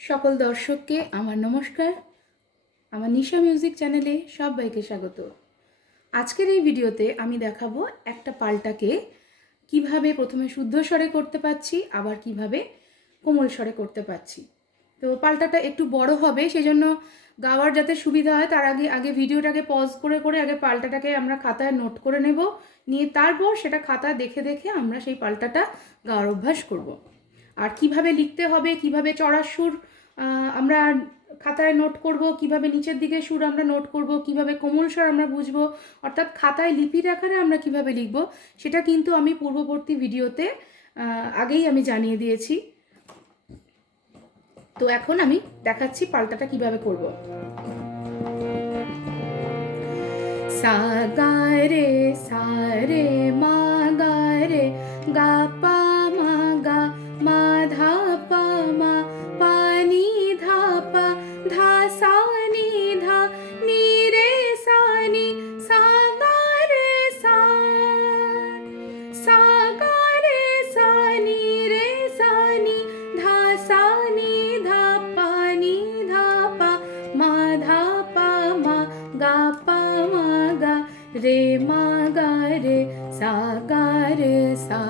সকল দর্শককে আমার নমস্কার। আমার নিশা মিউজিক চ্যানেলে সবাইকে স্বাগত। আজকের এই ভিডিওতে আমি দেখাবো একটা পাল্টাকে কীভাবে প্রথমে শুদ্ধ স্বরে করতে পারছি, আবার কীভাবে কোমল স্বরে করতে পারছি। তো পাল্টাটা একটু বড় হবে, সেজন্য গাওয়ার যাতে সুবিধা হয়, তার আগে আগে ভিডিওটাকে পজ করে করে আগে পাল্টাটাকে আমরা খাতায় নোট করে নেব। নিয়ে তারপর সেটা খাতা দেখে দেখে আমরা সেই পাল্টাটা গাওয়ার অভ্যাস করব। আর কীভাবে লিখতে হবে, কীভাবে চড়ার সুর আমরা খাতায় নোট করব, কীভাবে নিচের দিকে সুর আমরা নোট করব, কীভাবে কোমল স্বর আমরা বুঝব, অর্থাৎ খাতায় লিপির আকারে আমরা কীভাবে লিখব, সেটা কিন্তু আমি পূর্ববর্তী ভিডিওতে আগেই আমি জানিয়ে দিয়েছি। তো এখন আমি দেখাচ্ছি পাল্টাটা কীভাবে করব। সা গা রে সা রে, মা গা রে, গা রে মা গা রে সা গা রে সা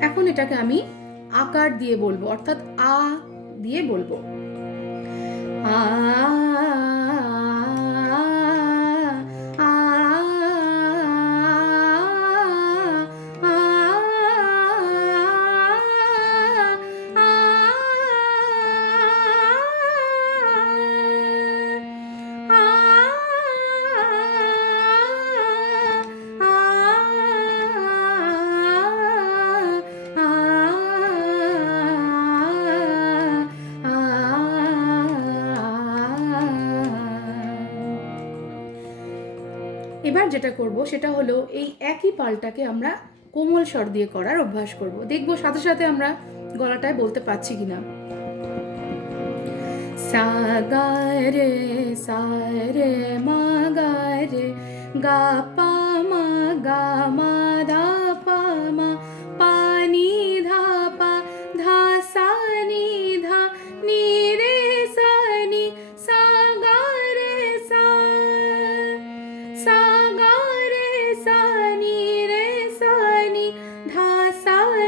এখন এটাকে আমি আকার দিয়ে বলব, অর্থাৎ আ দিয়ে বলব। আ আ এবার যেটা করব সেটা হলো এই একই পালটাকে আমরা কোমল স্বর দিয়ে করার অভ্যাস করব। দেখব সাথে সাথে আমরা গলাটায় বলতে পারছি কিনা। সা রে সা রে মা গা রে গা পা মা, গা মা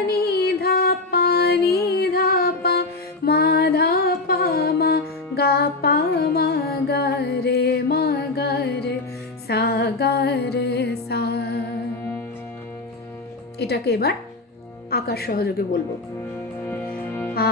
নি নি মা মা গা পা মা সা এটাকে এবার আকার সহযোগে বলব। আ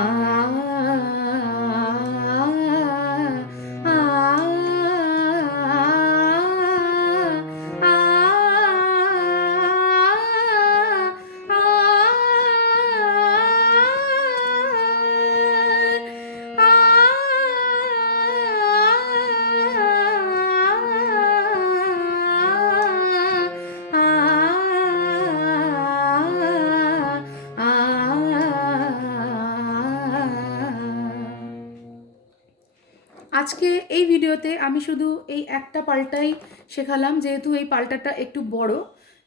আজকে এই ভিডিওতে আমি শুধু এই একটা পাল্টাই শেখালাম, যেহেতু এই পাল্টাটা একটু বড়,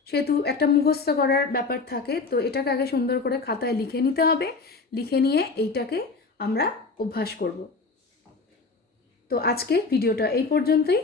সেহেতু একটা মুখস্থ করার ব্যাপার থাকে, তো এটাকে আগে সুন্দর করে খাতায় লিখে নিতে হবে, লিখে নিয়ে এইটাকে আমরা অভ্যাস করব। তো আজকে ভিডিওটা এই পর্যন্তই।